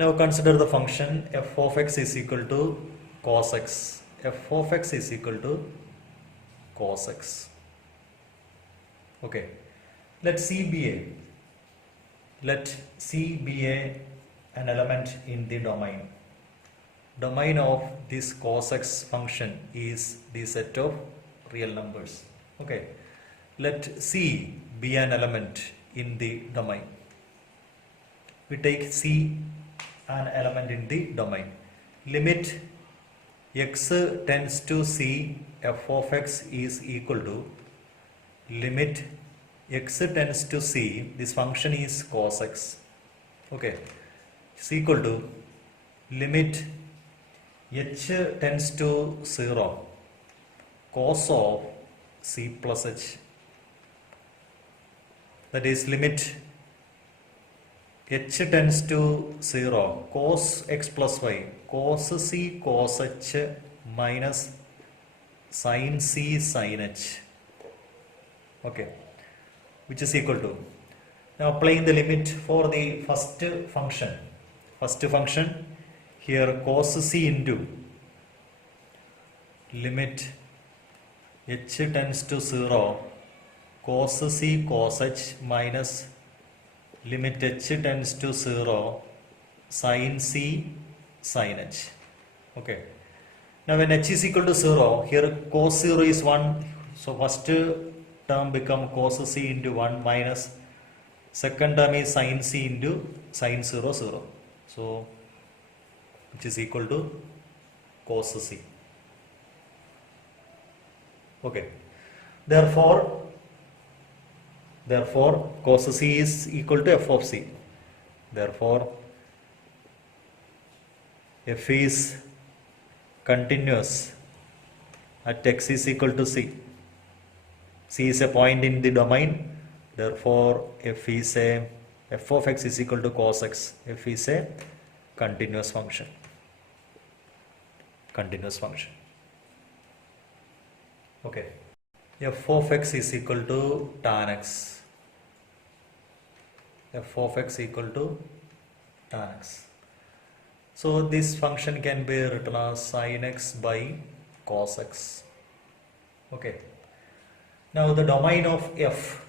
Now consider the function f of x is equal to cos x. F of x is equal to cos x. Okay, let C be an element in the domain. Domain of this cos x function is the set of real numbers. Okay, let C be an element in the domain. We take C an element in the domain. Limit x tends to C, f of x is equal to limit x tends to C, this function is cos x. Okay, is equal to limit h tends to 0, cos of C plus h. That is limit h tends to 0, cos x plus y, cos C cos h minus sin C sin h. Okay, which is equal to, now applying the limit for the first function here, cos C into limit h tends to 0, cos C cos h minus limit h tends to 0, sin C sin h. Okay, now when h is equal to 0, here cos 0 is 1, so first term become cos C into 1 minus second term is sin C into sin 0 0, so which is equal to cos C. Okay, therefore cos C is equal to f of C. Therefore f is continuous at x is equal to C. C is a point in the domain, therefore f of x is equal to cos x. F is a continuous function. Okay, f of x is equal to tan x. F of x equal to tan x. So this function can be written as sin x by cos x. Okay, now the domain of f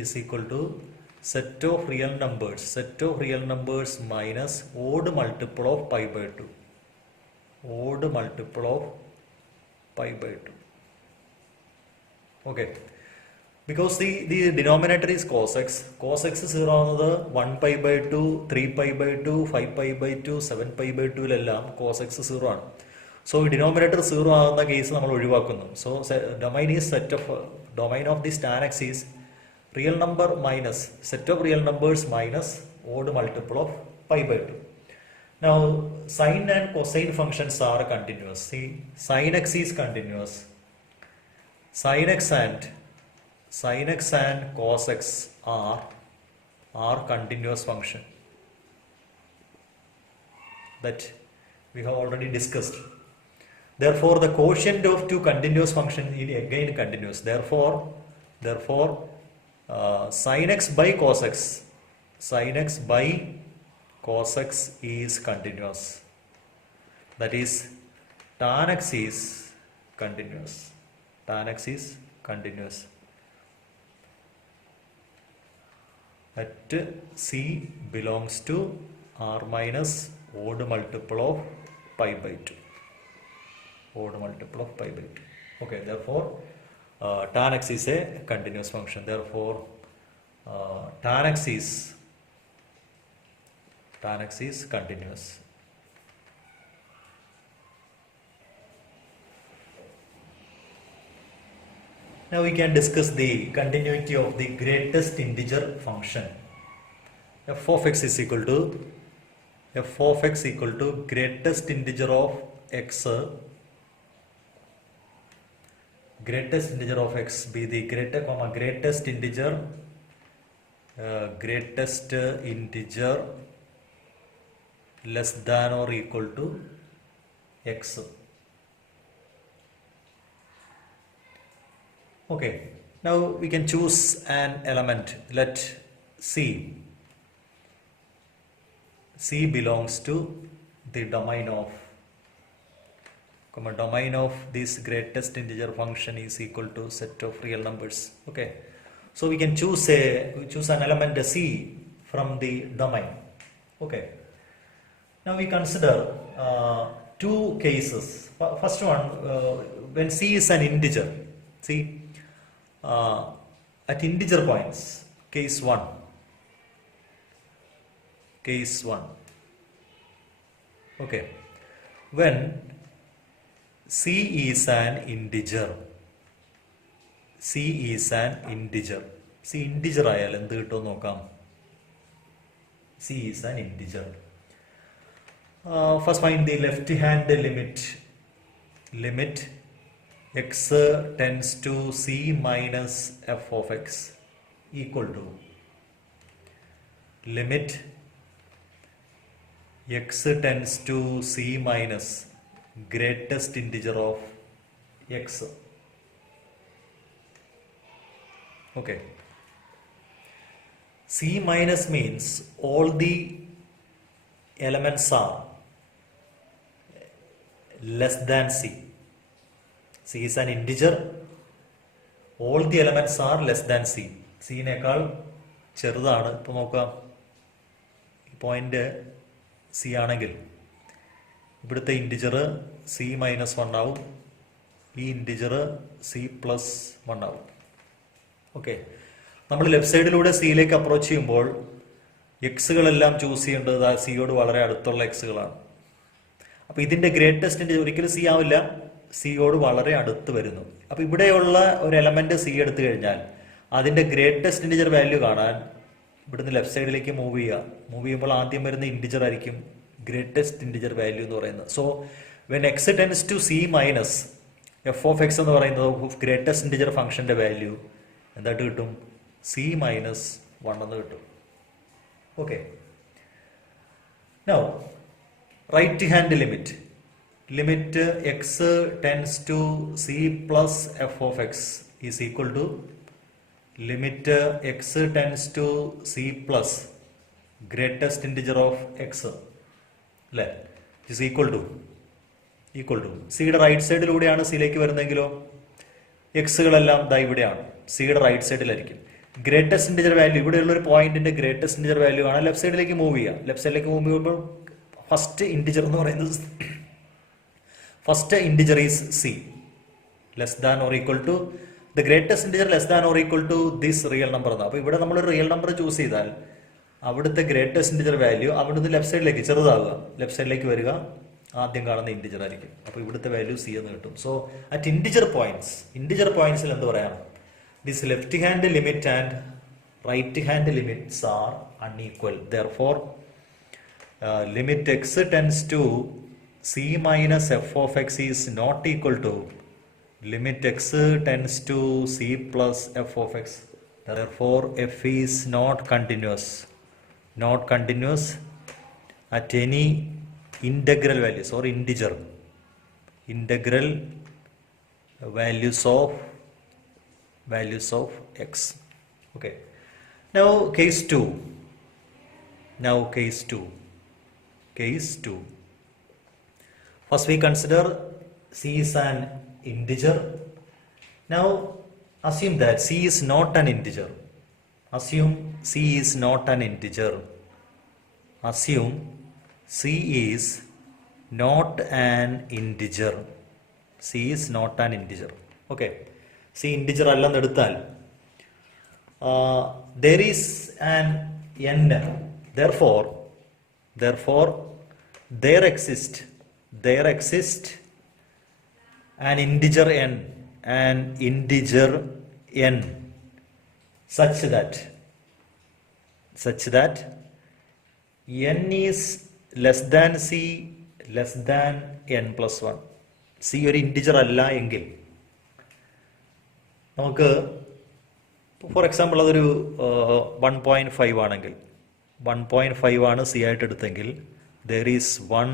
is equal to set of real numbers minus odd multiple of pi by 2. Okay, because the denominator is cos x is 0 ആവുന്നത് 1 pi by 2, 3 pi by 2, 5 pi by 2, 7 pi by 2 ലെല്ലാം cos x 0 ആണ്. So denominator 0 ആകുന്ന case നമ്മൾ ഒഴിവാക്കുന്നു. So domain of this tan x is real number minus set of real numbers minus odd multiple of pi by 2. Now sine and cosine functions are continuous. See, sin x is continuous. Sin x and cos x are continuous function that we have already discussed. Therefore the quotient of two continuous functions is again continuous. Therefore sin x by cos x is continuous. That is tan x is continuous. At C belongs to r minus odd multiple of pi by 2. Okay, therefore tan x is a continuous function. Therefore tan x is continuous. Now we can discuss the continuity of the greatest integer function. F of x is equal to greatest integer of x. Greatest integer of x be the greatest integer less than or equal to x. Okay, now we can choose an element. Let C belongs to the domain of this greatest integer function is equal to set of real numbers. Okay, so we can choose an element C from the domain. Okay, now we consider two cases. First one, when C is an integer. See, at integer points, case 1. Okay, when C is an integer. C integer ആയാൽ എന്ത് കിട്ടും നോക്കാം. C is an integer. First find the left hand limit x tends to C minus f of x equal to limit x tends to C minus greatest integer of x. Okay, C minus means all the elements are less than C. C is an integer, all the elements are less than C. C നേക്കാൾ ചെറുതാണ്. ഇപ്പോൾ നോക്കാം, point C ആണെങ്കിൽ ഇവിടുത്തെ integer C minus 1 ആവും, ഈ integer C plus 1 ആവും. Okay, നമ്മൾ ലെഫ്റ്റ് സൈഡിലൂടെ സിയിലേക്ക് അപ്രോച്ച് ചെയ്യുമ്പോൾ എക്സുകളെല്ലാം ചൂസ് ചെയ്യേണ്ടത് സിയോട് വളരെ അടുത്തുള്ള എക്സുകളാണ്. അപ്പോൾ ഇതിൻ്റെ ഗ്രേറ്റസ്റ്റ് ഇൻറ്റിജർ ഒരിക്കലും C ആവില്ല, സിയോട് വളരെ അടുത്ത് വരുന്നു. അപ്പോൾ ഇവിടെയുള്ള ഒരു എലമെന്റ് സി എടുത്തു കഴിഞ്ഞാൽ അതിൻ്റെ ഗ്രേറ്റസ്റ്റ് ഇൻറ്റിജർ വാല്യൂ കാണാൻ ഇവിടുന്ന് ലെഫ്റ്റ് സൈഡിലേക്ക് മൂവ് ചെയ്യുമ്പോൾ ആദ്യം വരുന്ന ഇൻറ്റിജർ ആയിരിക്കും ഗ്രേറ്റസ്റ്റ് ഇൻറ്റിജർ വാല്യൂ എന്ന് പറയുന്നത്. So when x tends to C minus f of x എന്ന് പറയുന്നത് ഗ്രേറ്റസ്റ്റ് ഇൻറ്റിജർ ഫംഗ്ഷൻ്റെ വാല്യൂ എന്തായിട്ട് കിട്ടും? C minus 1 എന്ന് കിട്ടും. Okay, now right hand limit x tends to C plus f of x is equal to limit x tends to C plus greatest integer of x അല്ലേ, is equal to സിയുടെ right സൈഡിലൂടെയാണ് സിയിലേക്ക് വരുന്നതെങ്കിലോ എക്സുകളെല്ലാം ദാ ഇവിടെയാണ്, സിയുടെ റൈറ്റ് സൈഡിലായിരിക്കും. ഗ്രേറ്റസ്റ്റ് ഇൻറ്റിജർ വാല്യൂ ഇവിടെയുള്ള ഒരു പോയിന്റിന്റെ ഗ്രേറ്റസ്റ്റ് ഇൻറ്റിജർ വാല്യൂ ആണ് ലെഫ്റ്റ് സൈഡിലേക്ക് മൂവ് ചെയ്യുമ്പോൾ ഫസ്റ്റ് ഇൻറ്റിജർ എന്ന് പറയുന്നത് first integer is C less than or equal to the greatest integer less than or equal to this real number എന്നാണ്. അപ്പോൾ ഇവിടെ നമ്മളൊരു റിയൽ നമ്പർ ചൂസ് ചെയ്താൽ അവിടുത്തെ ഗ്രേറ്റസ്റ്റ് ഇൻറ്റിജർ വാല്യൂ അവിടുന്ന് ലെഫ്റ്റ് സൈഡിലേക്ക് ചെറുതാവുക, ലെഫ്റ്റ് സൈഡിലേക്ക് വരിക, ആദ്യം കാണുന്ന ഇൻറ്റിജർ ആയിരിക്കും. അപ്പോൾ ഇവിടുത്തെ വാല്യൂ C എന്ന് കിട്ടും. സോ അറ്റ് ഇൻറ്റിജർ പോയിന്റ്സിൽ എന്ത് പറയാം? This left hand limit and right hand limits are unequal. Therefore, limit x tends to C minus f of x is not equal to limit x tends to C plus f of x. Therefore, f is not continuous at any integral values or integral values of x. Okay, now case 2. First we consider C is an integer. Now assume that C is not an integer. Assume C is not an integer. Okay, C integer അല്ലെന്ന് എടുത്താൽ there is an n. Therefore there exists an integer n such that n is less than C less than n plus 1. C ഒരു integer അല്ല എങ്കിൽ നമുക്ക് for example അതൊരു 1.5 ആണെങ്കിൽ 1.5 ആണ് C ആയിട്ട് എടുത്തെങ്കിൽ there is 1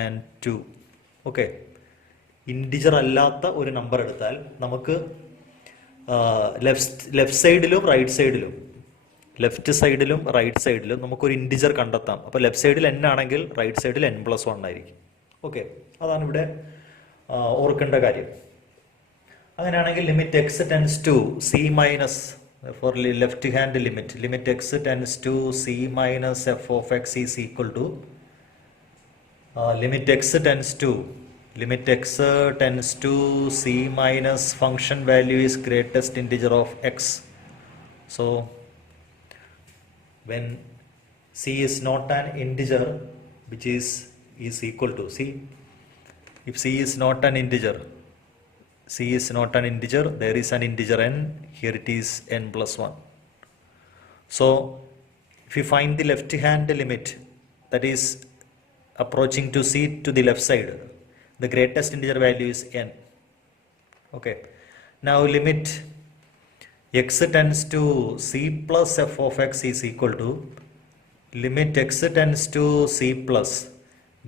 and 2. Okay, integer അല്ലാത്ത ഒരു നമ്പർ എടുത്താൽ നമുക്ക് ലെഫ്റ്റ് സൈഡിലും ലെഫ്റ്റ് സൈഡിലും റൈറ്റ് സൈഡിലും നമുക്കൊരു ഇൻറ്റിജർ കണ്ടെത്താം. അപ്പോൾ ലെഫ്റ്റ് സൈഡിൽ n ആണെങ്കിൽ റൈറ്റ് സൈഡിൽ n+1 ആയിരിക്കും. ഓക്കെ, അതാണ് ഇവിടെ ഓർക്കേണ്ട കാര്യം. അങ്ങനെയാണെങ്കിൽ limit x tends to C minus, for left hand limit x tends to C minus f of x is equal to limit x tends to c minus function value is greatest integer of x. So when c is not an integer, which is equal to c, if c is not an integer, there is an integer n, here it is n+1. So if you find the left hand limit, that is approaching to c to the left side, the greatest integer value is n. Okay, now limit x tends to c plus f of x is equal to limit x tends to c plus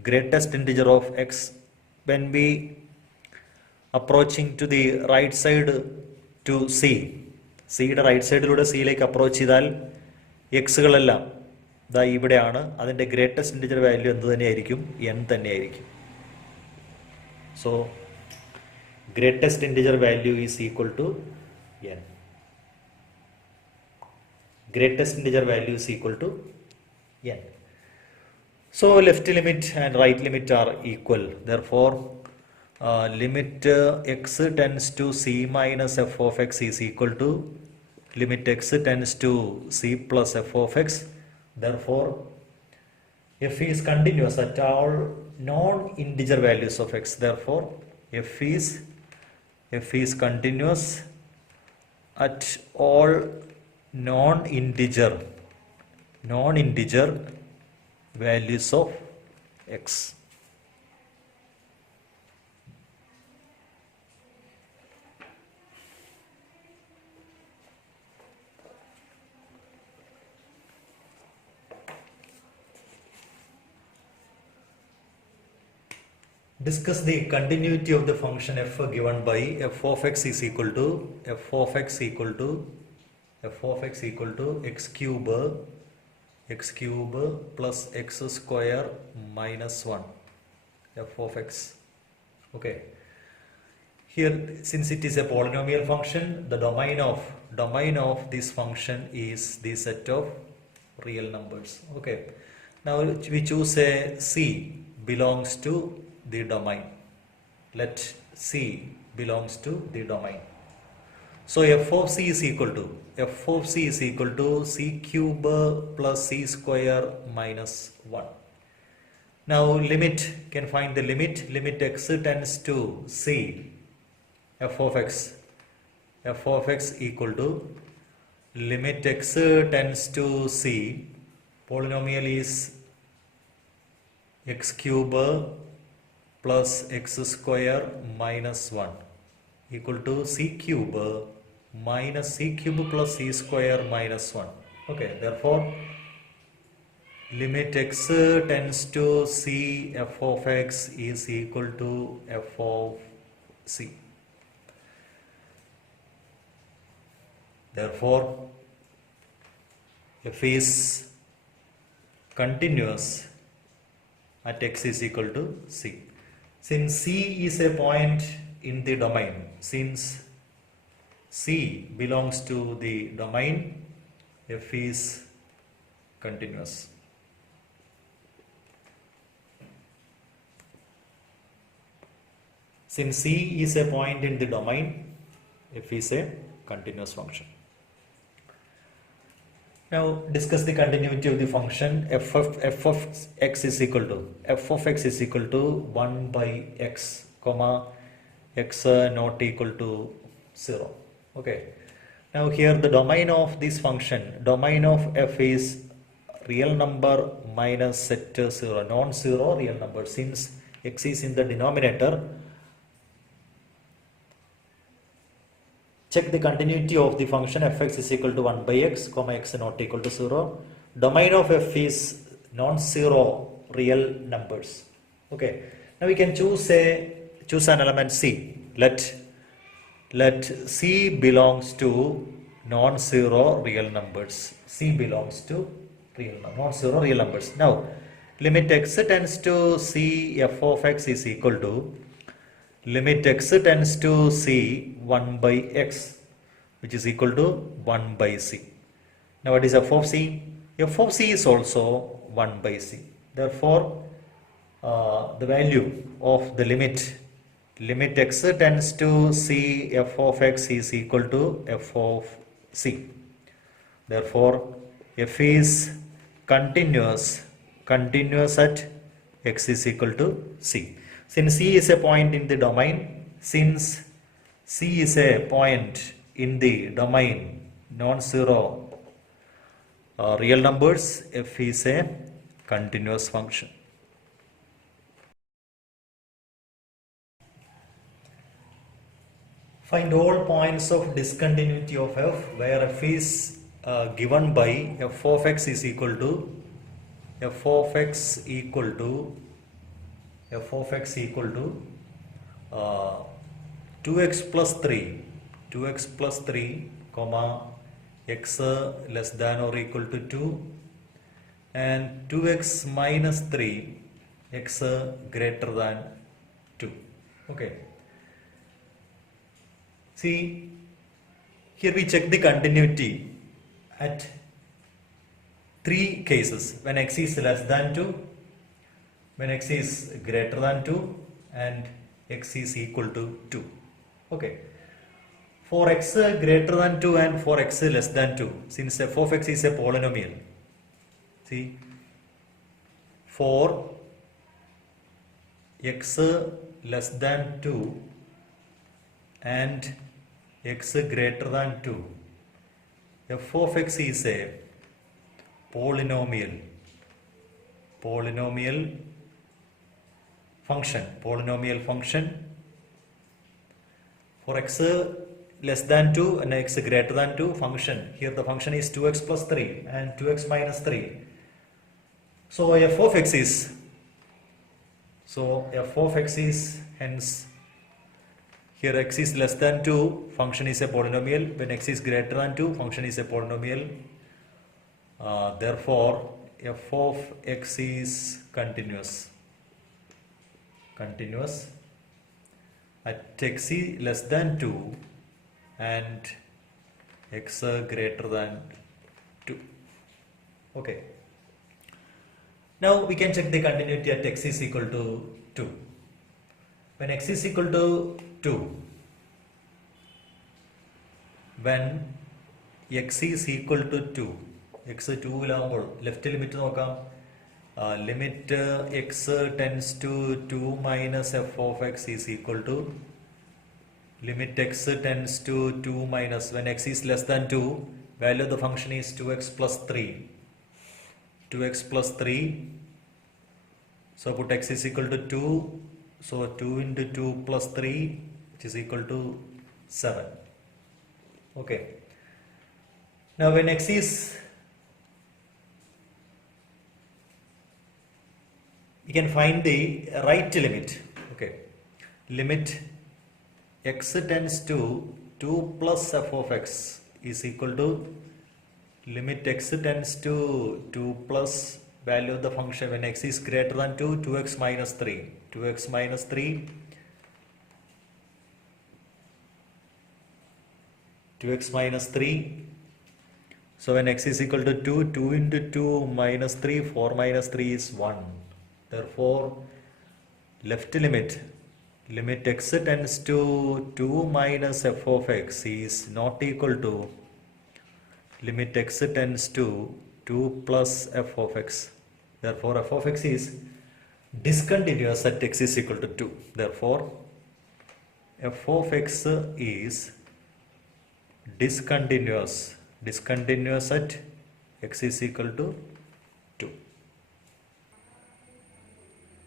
greatest integer of x. When we approaching to the right side to c യുടെ right സൈഡിലൂടെ സിയിലേക്ക് approach ചെയ്താൽ എക്സുകളെല്ലാം ദാ ഇവിടെയാണ്. അതിൻ്റെ greatest integer value എന്ത് തന്നെയായിരിക്കും? n തന്നെയായിരിക്കും. So greatest integer value is equal to n. Greatest integer value is equal to n. So left limit and right limit are equal. Therefore, limit x tends to c minus f of x is equal to limit x tends to c plus f of x. Therefore, f is continuous at all non-integer values of x. Therefore, f is continuous at all non-integer values of x. Discuss the continuity of the function f given by f of x is equal to x cube plus x square minus 1 f of x. Okay, here since it is a polynomial function, the domain of this function is the set of real numbers. Okay, now we choose a c belongs to the domain. Let c belongs to the domain. So f of c is equal to c cube plus c square minus 1. Now can find the limit x tends to c f of x equal to limit x tends to c, polynomial is x cube plus x square minus 1 equal to c cube minus c cube plus c square minus 1. Okay, therefore limit x tends to c f of x is equal to f of c. Therefore f is continuous at x is equal to c. Since c is a point in the domain, since c belongs to the domain, f is continuous. Since c is a point in the domain, f is a continuous function. Now discuss the continuity of the function f of x is equal to 1 by x, comma x not equal to 0. Okay, now here the domain of this function, domain of f is real number minus set 0, non-zero real number. Since x is in the denominator, check the continuity of the function fx is equal to 1 by x, comma x not equal to 0. Domain of f is non-zero real numbers. Okay, now we can choose an element c. Let c belongs to non-zero real numbers. C belongs to non-zero real numbers. Now, limit x tends to C f of x is equal to limit x tends to C 1 by x, which is equal to 1 by C. Now, what is f of C? F of C is also 1 by C. Therefore, the value of the limit x tends to C f of x is equal to f of C. Therefore, f is continuous at x is equal to C. Since C is a point in the domain, non-zero real numbers, f is a continuous function. Find all points of discontinuity of f where f is given by f of x is equal to 2x plus 3 comma x less than or equal to 2 and 2x minus 3 x greater than 2. Okay. See, here we check the continuity at 3 cases: when x is less than 2, when x is greater than 2, and x is equal to 2. Okay. For x greater than 2 and for x less than 2, since f of x is a polynomial, see, for x less than 2 and x greater than 2, f of x is a polynomial function. For x less than 2 and x greater than 2 function, here the function is 2x plus 3 and 2x minus 3. So f of x is hence here x is less than 2, function is a polynomial. When x is greater than 2, function is a polynomial. Therefore, f of x is continuous at x is less than 2 and x greater than 2. Okay. Now we can check the continuity at x is equal to 2. When x is equal to 2, when x is equal to 2, x 2 വിലാകുമ്പോൾ left limit നോക്കാം. Limit x tends to 2 minus f of x is equal to limit x tends to 2 minus, when x is less than 2, value of the function is 2x plus 3. So put x is equal to 2. So 2 into 2 plus 3, which is equal to 7. Okay. Now when x is, we can find the right limit. Okay. Limit x tends to 2 plus f of x is equal to limit x tends to 2 plus value of the function when x is greater than 2, 2x minus 3. 2x minus 3, 2x minus 3. So when x is equal to 2, 2 into 2 minus 3, 4 minus 3 is 1. Therefore, left limit x tends to 2 minus f of x is not equal to limit x tends to 2 plus f of x. Therefore, f of x is discontinuous at x is equal to 2. Therefore, f of x is discontinuous at x is equal to 2.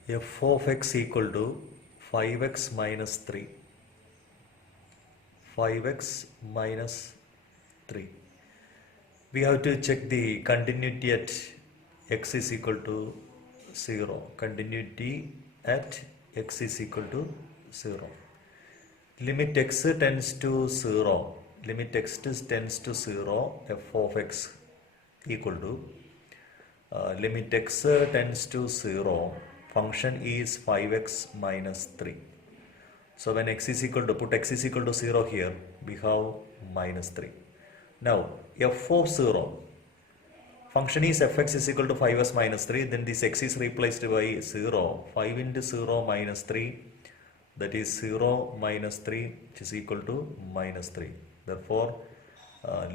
F of x equal to 5x minus 3. 5x minus 3. We have to check the continuity at x is equal to 0. Continuity at x is equal to 0. Limit x tends to 0. Limit x tends to 0. F of x equal to limit x tends to 0, function is 5x minus 3. So when x is equal to, put x is equal to 0 here, we have minus 3. Now f of 0, function is fx is equal to 5s minus 3, then this x is replaced by 0, 5 into 0 minus 3, that is 0 minus 3, which is equal to minus 3. Therefore,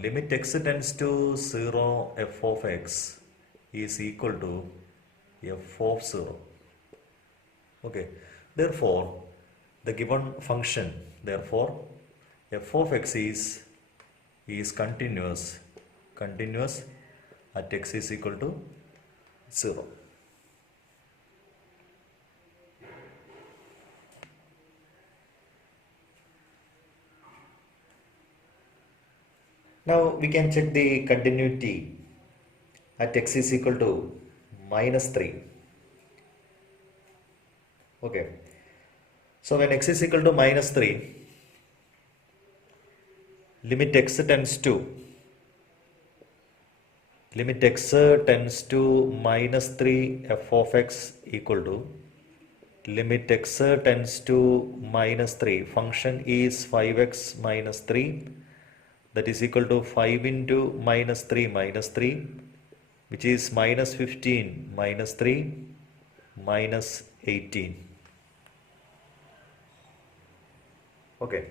limit x tends to 0 f of x is equal to f of 0. Okay, therefore, the given function, therefore, f of x is continuous at x is equal to 0. Now we can check the continuity at x is equal to minus 3. Okay. So when x is equal to minus 3, limit x tends to minus 3 f of x equal to limit x tends to minus 3, function is 5x minus 3, that is equal to 5 into minus 3, which is minus 15 minus 3 minus 18. Okay.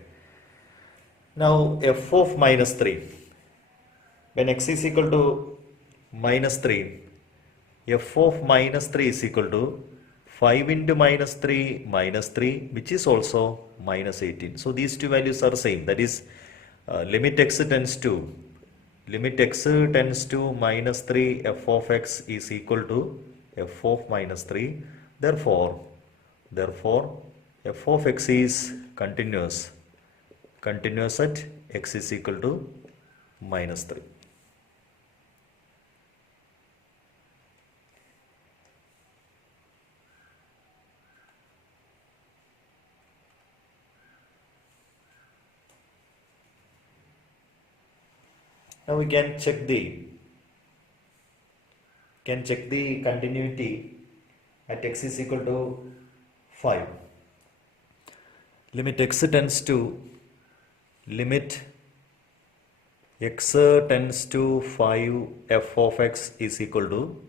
Now f of minus 3, when x is equal to minus 3, f of minus 3 is equal to 5 into minus 3, which is also minus 18. So these two values are same, that is limit x tends to minus 3 f of x is equal to f of minus 3. Therefore f of x is continuous at x is equal to minus 3. Now we can check the continuity at x is equal to 5. Limit x tends to 5 f of x is equal to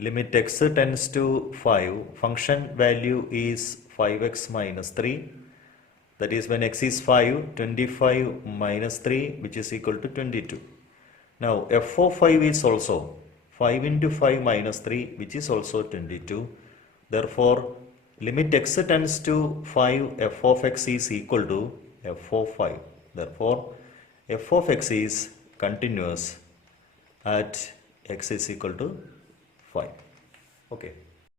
limit x tends to 5, function value is 5x minus 3, that is when x is 5, 25 minus 3, which is equal to 22. Now f of 5 is also 5 into 5 minus 3, which is also 22. Therefore, limit x tends to 5 f of x is equal to f of 5. Therefore, f of x is continuous at x is equal to 5. Okay.